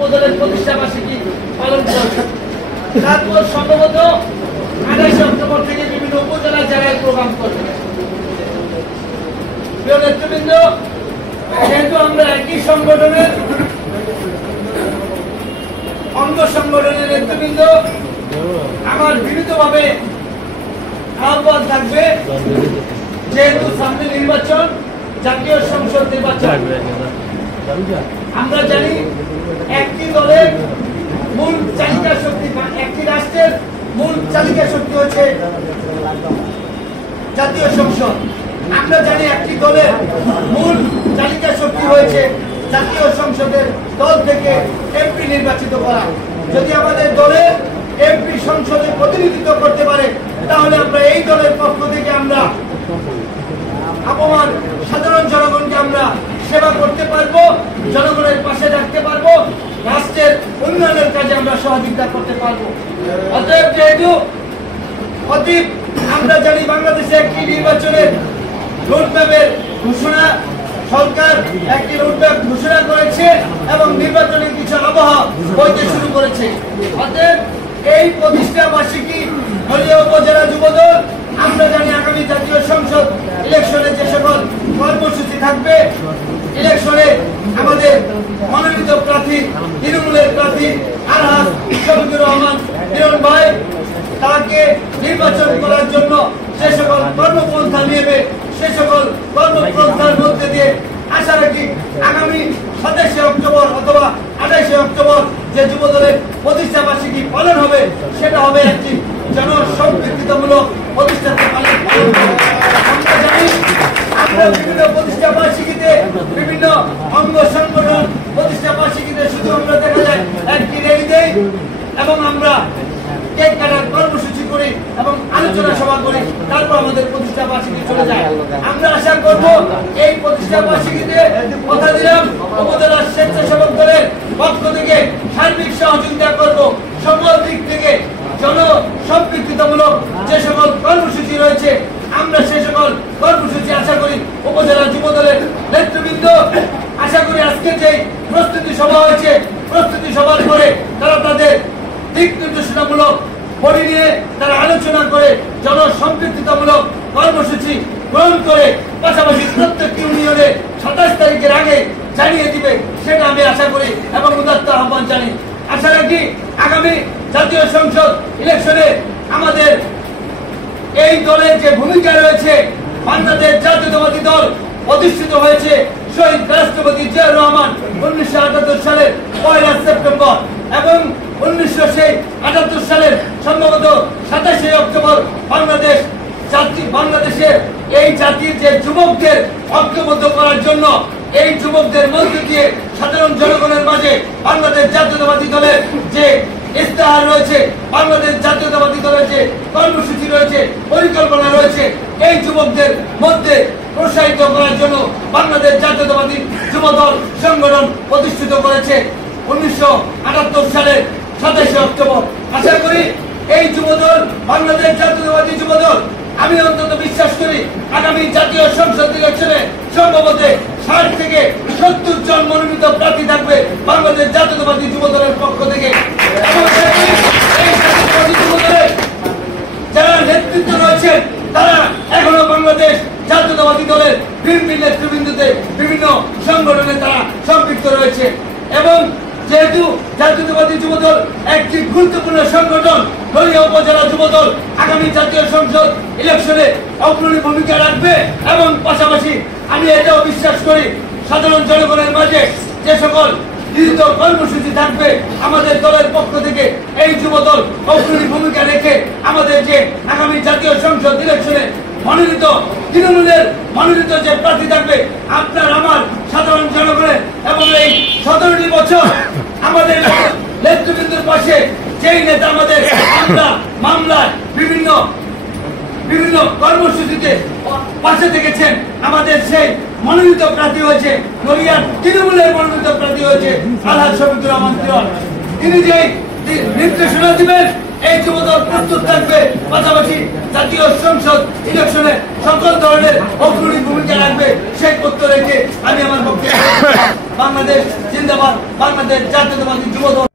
উপজেলার প্রতিষ্ঠা বার্ষিকী পালন করছে। তারপর সম্ভবত 28 অক্টোবর থেকে বিভিন্ন উপজেলা জেলায় প্রোগ্রাম করবে। প্রিয় নেতৃবৃন্দ, যেহেতু আমরা একই সংগঠনের অঙ্গ সংগঠনের নেতৃবৃন্দ, আমার বিনীতভাবে আহ্বান থাকবে, যেহেতু সামনে নির্বাচন, জাতীয় সংসদ নির্বাচন, আমরা জানি একটি দলের মূল চালিকা শক্তি, একটি রাষ্ট্রের মূল চালিকা শক্তি হচ্ছে জাতীয় সংসদ। আমরা জানি একটি দলের মূল চালিকা শক্তি হয়েছে জাতীয় সংসদের দল থেকে এমপি নির্বাচিত করা। যদি আমাদের দলের এমপি সংসদে প্রতিনিধিত্ব করতে পারে, তাহলে আমরা এই দলের পক্ষ থেকে আমরা আপামর সাধারণ জনগণকে আমরা সেবা করতে পারবো, জনগণের পাশে রাখতে পারবো, রাষ্ট্রের উন্নয়নের কাজে আমরা সহযোগিতা করতে পারবো। অতএব যেহেতু অতীব আমরা জানি বাংলাদেশে একটি নির্বাচনের রোডম্যাপের ঘোষণা, সরকার একটি রোডম্যাপ ঘোষণা করেছে এবং নির্বাচনের কিছু আবহাওয়া বইতে শুরু করেছে। অতএব এই প্রতিষ্ঠা বার্ষিকী হলিয়া উপজেলা যুবদল, আমরা জানি আগামী জাতীয় সংসদ ইলেকশনে যে সকল কর্মসূচি থাকবে, ইলেকশনে আমাদের মনোনীত প্রার্থী তৃণমূলের প্রার্থী আলহাজ শফিকুর রহমান হিরণ ভাই, তাকে নির্বাচন করার জন্য যে সকল কর্মপন্থা নেবে, সে সকল কর্মপন্থার মধ্যে দিয়ে আশা রাখি আগামী 27 অক্টোবর অথবা 28 অক্টোবর যে যুবদলের প্রতিষ্ঠা বার্ষিকী পালন হবে, সেটা হবে একটি জনসম্পৃক্তমূলক প্রতিষ্ঠাতে পালন। আমরা জানি আমরা বিভিন্ন প্রতিষ্ঠা বার্ষিকীতে, বিভিন্ন অঙ্গ সংগঠন প্রতিষ্ঠা বার্ষিকীতে শুধু আমরা দেখা যায় একটি র্যালি দেই এবং আমরা কেক কাটার কর্মসূচি করি এবং আলোচনা সভা করি, তারপর আমাদের প্রতিষ্ঠা বার্ষিকী চলে যায়। আমরা আশা করব এই প্রতিষ্ঠা বার্ষিকীতে কথা দিলাম উপজেলার স্বেচ্ছাসেবক দলের পক্ষ থেকে সার্বিক সহযোগিতা করব, সকল দিক থেকে জনসম্পৃক্তমূলক যে সকল কর্মসূচি রয়েছে, আমরা সে সকল কর্মসূচি আশা করি উপজেলা যুবদলের নেতৃবৃন্দ আশা করি আজকে যে প্রস্তুতি সভা হয়েছে, প্রস্তুতি সভার পরে তারা তাদের দিক নির্দেশনামূলক বডি নিয়ে তারা আলোচনা করে জনসম্পৃক্তমূলক কর্মসূচি গ্রহণ করে পাশাপাশি প্রত্যেক ইউনিয়নে 27 তারিখের আগে জানিয়ে দিবে, সেটা আমি আশা করি এবং উদাত্ত আহ্বান জানি। আশা রাখি আগামী জাতীয় সংসদ ইলেকশনে আমাদের এই দলের যে ভূমিকা রয়েছে, বাংলাদেশ জাতীয়তাবাদী দল প্রতিষ্ঠিত হয়েছে শহীদ রাষ্ট্রপতি জিয়াউর রহমান 1978 সালের 1 সেপ্টেম্বর এবং 1978 সালের সম্ভবত 27 অক্টোবর বাংলাদেশের এই জাতির যে যুবকদের ঐক্যবদ্ধ করার জন্য, এই যুবকদের মধ্য দিয়ে সাধারণ জনগণের মাঝে বাংলাদেশ জাতীয়তাবাদী দলের যে ইস্তেহার রয়েছে, বাংলাদেশ জাতীয়তাবাদী দলের যে কর্মসূচি রয়েছে, পরিকল্পনা রয়েছে, এই যুবকদের মধ্যে প্রসারিত করার জন্য বাংলাদেশ জাতীয়তাবাদী যুবদল সংগঠন প্রতিষ্ঠিত করেছে 1978 সালের 27 অক্টোবর। আশা করি এই যুবদল, বাংলাদেশ জাতীয়তাবাদী যুবদল, আমি অন্তত বিশ্বাস করি আগামী জাতীয় সংসদ ইলেকশনে সম্ভবত 60 থেকে 70 জন মনোনীত প্রার্থী থাকবে বাংলাদেশ জাতীয়তাবাদী যুবদলের পক্ষ থেকে। এই জাতীয়তাবাদী যুবদলের যারা নেতৃত্ব রয়েছেন, তারা এখনো বাংলাদেশ জাতীয়তাবাদী দলের বিভিন্ন নেতৃবৃন্দতে বিভিন্ন সংগঠনে তারা সম্পৃক্ত রয়েছে এবং যেহেতু জাতীয়তাবাদী যুবদল একটি গুরুত্বপূর্ণ সংগঠন, হলিয়া উপজেলা যুবদল আগামী জাতীয় সংসদ ইলেকশনে অগ্রণী ভূমিকা রাখবে এবং পাশাপাশি আমি এটাও বিশ্বাস করি সাধারণ জনগণের মাঝে যে সকল গৃহীত কর্মসূচি থাকবে, আমাদের দলের পক্ষ থেকে এই যুবদল অগ্রণী ভূমিকা রেখে আমাদের যে আগামী জাতীয় সংসদ ইলেকশনে মনোনীত তৃণমূলের মনোনীত যে প্রার্থী থাকবে, আপনার আমার সাধারণ জনগণের এবং এই 17টি বছর আমাদের নেতৃবৃন্দের পাশে যেই নেতা আমাদের মামলায় বিভিন্ন কর্মসূচিতে পাশে থেকেছেন, আমাদের সেই মনোনীত প্রার্থী হয়েছে নড়িয়ার তৃণমূলের মনোনীত প্রার্থী হয়েছে আলহাজ শফিকুর রহমান হিরণ। তিনি যে নির্দেশনা দিবেন, এই যুবদল প্রস্তুত থাকবে, পাশাপাশি জাতীয় সংসদ ইলেকশনে সকল ধরনের অগ্রণী ভূমিকা রাখবে, সেই তথ্য রেখে আমি আমার বক্তব্য বাংলাদেশ জিন্দাবাদ, বাংলাদেশ জাতীয়তাবাদী যুবদল।